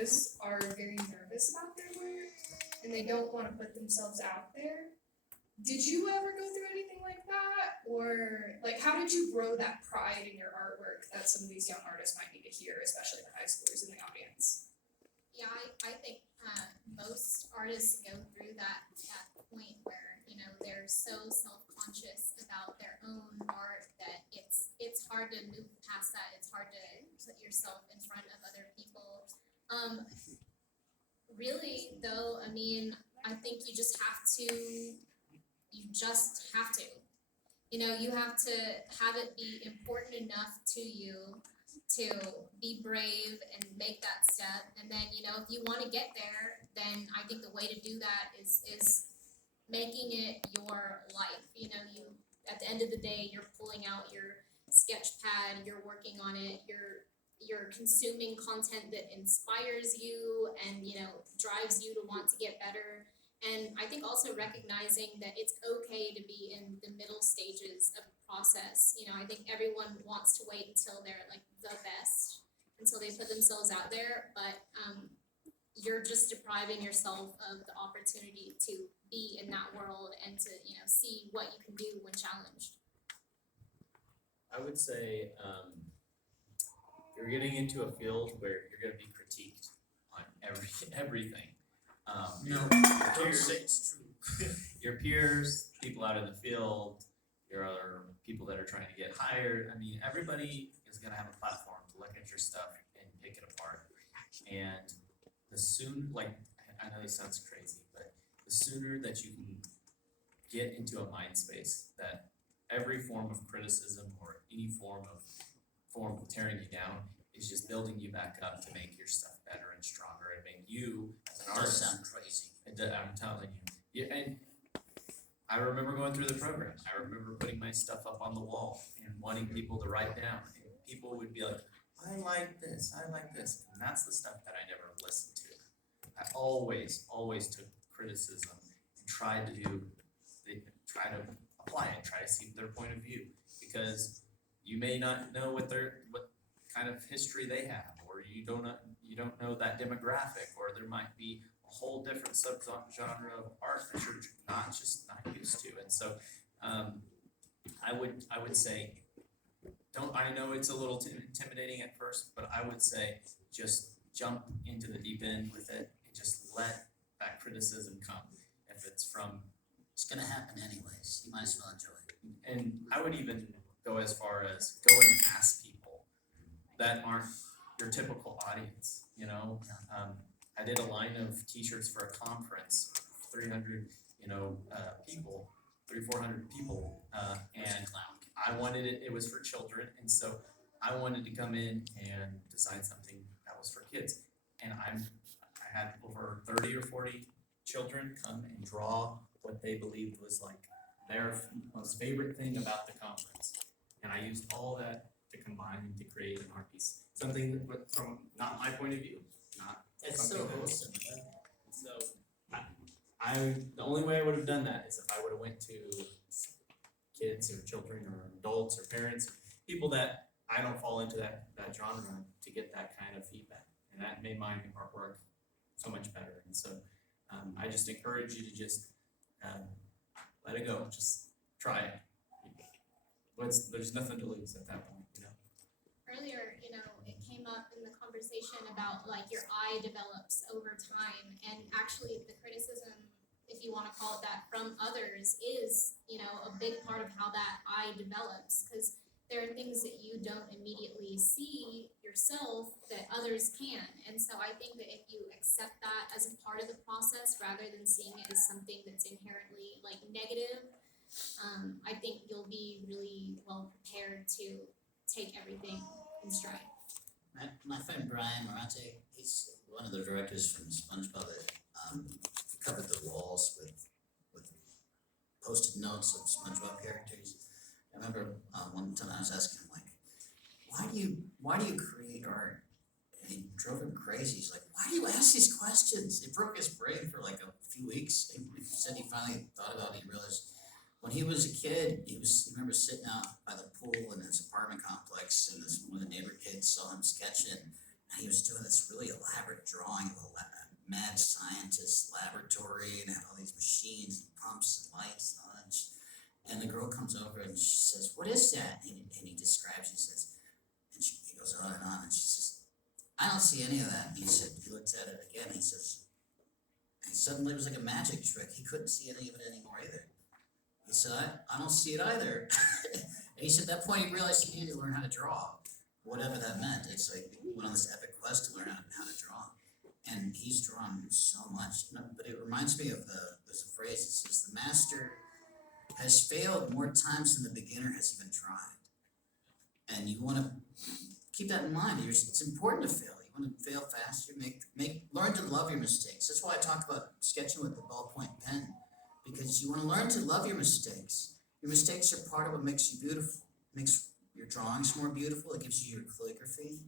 artists are very nervous about their work and they don't want to put themselves out there. Did you ever go through anything like that? Or like how did you grow that pride in your artwork that some of these young artists might need to hear, especially the high schoolers in the audience? Yeah, I think most artists go through that point where, you know, they're so self-conscious about their own art that it's hard to move past that. It's hard to put yourself in front of other people. Really though, I mean, I think you just have to. You know, you have to have it be important enough to you to be brave and make that step. And then, you know, if you want to get there, then I think the way to do that is making it your life. You know, you at the end of the day, you're pulling out your sketch pad, you're working on it, you're consuming content that inspires you and, you know, drives you to want to get better. And I think also recognizing that it's okay to be in the middle stages of the process. You know, I think everyone wants to wait until they're like the best, until they put themselves out there. But you're just depriving yourself of the opportunity to be in that world and to, you know, see what you can do when challenged. I would say you're getting into a field where you're going to be critiqued on everything. Don't say it's true. Your peers, people out in the field, your other people that are trying to get hired. I mean, everybody is going to have a platform to look at your stuff and pick it apart. And the sooner, like, I know this sounds crazy, but the sooner that you can get into a mind space that every form of criticism or any form of tearing you down is just building you back up to make your stuff better and stronger and make you as an It does artist. sound crazy. I'm telling you. Yeah, and I remember going through the program. I remember putting my stuff up on the wall and wanting people to write down. And people would be like, I like this. And that's the stuff that I never listened to. I always took criticism and tried to apply it, try to see their point of view. Because you may not know what kind of history they have, or you don't know that demographic, or there might be a whole different subgenre of art that you're not used to. And so I would say I know it's a little intimidating at first, but I would say just jump into the deep end with it and just let that criticism come. If it's from It's gonna happen anyways. You might as well enjoy it. and I would even go as far as go and ask people that aren't your typical audience, you know? I did a line of t-shirts for a conference, 300, people, 400 people, and I wanted it was for children, and so I wanted to come in and design something that was for kids. And I had over 30 or 40 children come and draw what they believed was like their most favorite thing about the conference. And I used all that to combine to create an art piece. Something that, from not my point of view, not It's so something that- awesome. So the only way I would have done that is if I would have went to kids or children or adults or parents, people that I don't fall into that genre to get that kind of feedback. And that made my artwork so much better. And so I just encourage you to just let it go. Just try it. There's nothing to lose at that point, you know. Earlier, you know, it came up in the conversation about like your eye develops over time, and actually the criticism, if you want to call it that, from others is, you know, a big part of how that eye develops, because there are things that you don't immediately see yourself that others can. And so I think that if you accept that as a part of the process rather than seeing it as something that's inherently like negative, I think you'll be really well prepared to take everything in stride. My friend Brian Morante, he's one of the directors from SpongeBob that covered the walls with post-it notes of SpongeBob characters. I remember one time I was asking him, like, why do you create art? And he drove him crazy. He's like, why do you ask these questions? It broke his brain for like a few weeks. He said he finally thought about it. He realized when he was a kid, he remember sitting out by the pool in his apartment complex, and one of the neighbor kids saw him sketching, he was doing this really elaborate drawing of a mad scientist laboratory, and had all these machines and pumps and lights and all that. And the girl comes over and she says, "What is that?" And he describes, he says, and he goes on, and she says, "I don't see any of that." And he said, he looked at it again, he says, and suddenly it was like a magic trick. He couldn't see any of it anymore either. He said, I don't see it either. And he said at that point he realized he needed to learn how to draw, whatever that meant. It's like he went on this epic quest to learn how to draw. And he's drawn so much. But it reminds me of there's a phrase that says, "The master has failed more times than the beginner has even tried." And you want to keep that in mind. It's important to fail. You want to fail faster. Learn to love your mistakes. That's why I talk about sketching with the ballpoint pen, because you want to learn to love your mistakes. Your mistakes are part of what makes you beautiful. It makes your drawings more beautiful. It gives you your calligraphy.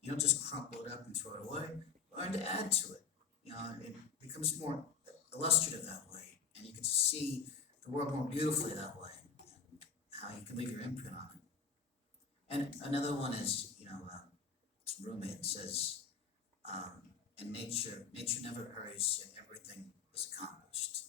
You don't just crumple it up and throw it away. Learn to add to it. It becomes more illustrative that way, and you can see the world more beautifully that way, and how you can leave your imprint on it. And another one is, it's a roommate says, in nature never hurries till everything is accomplished.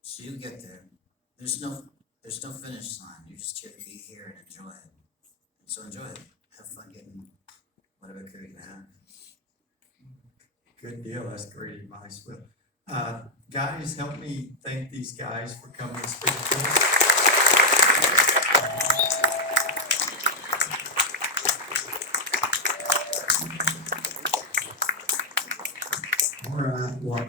So you get there. There's no finish line. You're just here to be here and enjoy it. And so enjoy it. Have fun getting whatever career you have. Good deal. That's great advice. Well, guys, help me thank these guys for coming and speaking to us. All right. Well,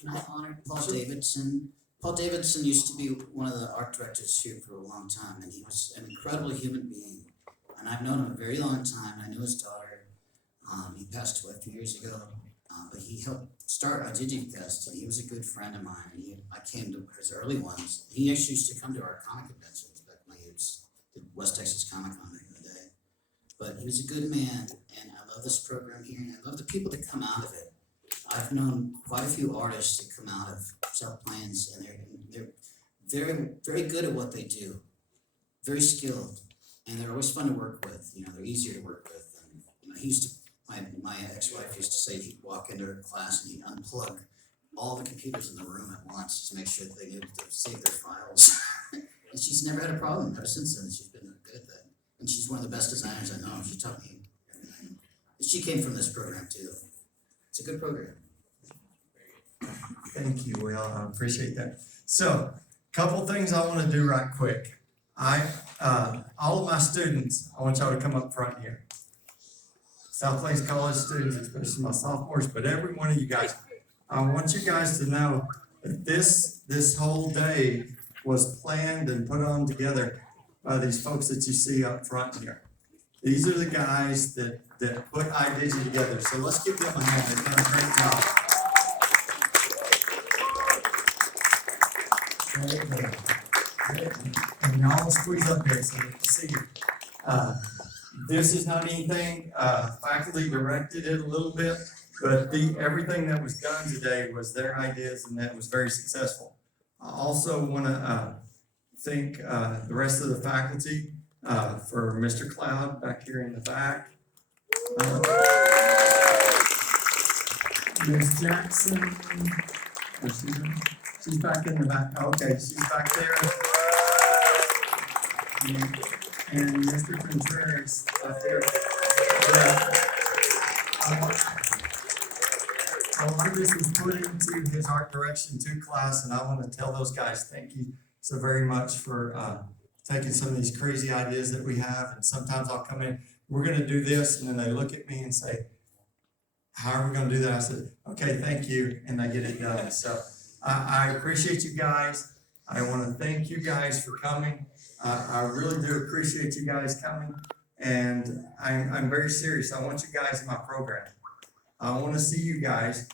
Can I honor Paul Davidson? Paul Davidson used to be one of the art directors here for a long time, and he was an incredible human being. And I've known him a very long time. I knew his daughter. He passed away a few years ago, but he helped start a Jukebox, and he was a good friend of mine. And I came to his early ones. He actually used to come to our comic conventions back when he did West Texas Comic Con back in the day. But he was a good man, and I love this program here, and I love the people that come out of it. I've known quite a few artists that come out of South Plains, and they're very, very good at what they do, very skilled, and they're always fun to work with. They're easier to work with. And he used to, my ex-wife used to say he'd walk into her class and he'd unplug all the computers in the room at once to make sure that they knew to save their files. And she's never had a problem ever since then. She's been good at that, and she's one of the best designers I know. She taught me everything. She came from this program too. It's a good program. thank you, Will. I appreciate that. So, couple things I want to do right quick. All of my students, I want y'all to come up front here. South Plains College students, especially my sophomores, but every one of you guys, I want you guys to know that this whole day was planned and put on together by these folks that you see up front here. These are the guys that put iVision together. So let's give them a hand. They've done a great job. And y'all squeeze up here so they can see you. This is not anything, faculty directed it a little bit, but everything that was done today was their ideas, and that was very successful. I also want to thank the rest of the faculty for Mr. Cloud back here in the back. Ms. Jackson, where's she going? She's back in the back. Okay, she's back there. And Mr. Contreras up here. A lot of this was put into his art direction 2 class, and I want to tell those guys thank you so very much for taking some of these crazy ideas that we have. And sometimes I'll come in, we're going to do this, and then they look at me and say, how are we going to do that? I said, okay, thank you, and they get it done. So I appreciate you guys. I want to thank you guys for coming. I really do appreciate you guys coming, and I'm very serious. I want you guys in my program. I want to see you guys.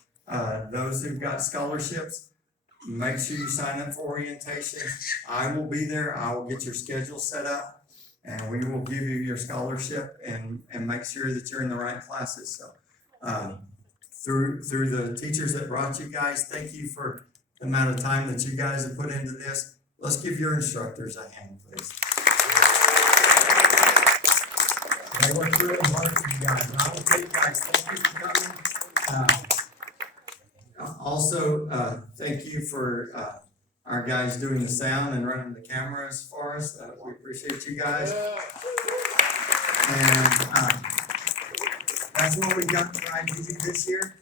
Those who've got scholarships, make sure you sign up for orientation. I will be there. I will get your schedule set up, and we will give you your scholarship and make sure that you're in the right classes. So through the teachers that brought you guys, thank you for the amount of time that you guys have put into this. Let's give your instructors a hand, please. They work really hard for you guys, and I will tell you guys, thank you for coming. Also, thank you for, our guys doing the sound and running the cameras for us. We appreciate you guys. And, that's what we got tried to do this year.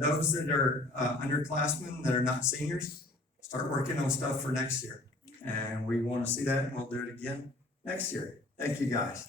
Those that are, underclassmen that are not seniors, start working on stuff for next year. And we wanna see that, and we'll do it again next year. Thank you, guys.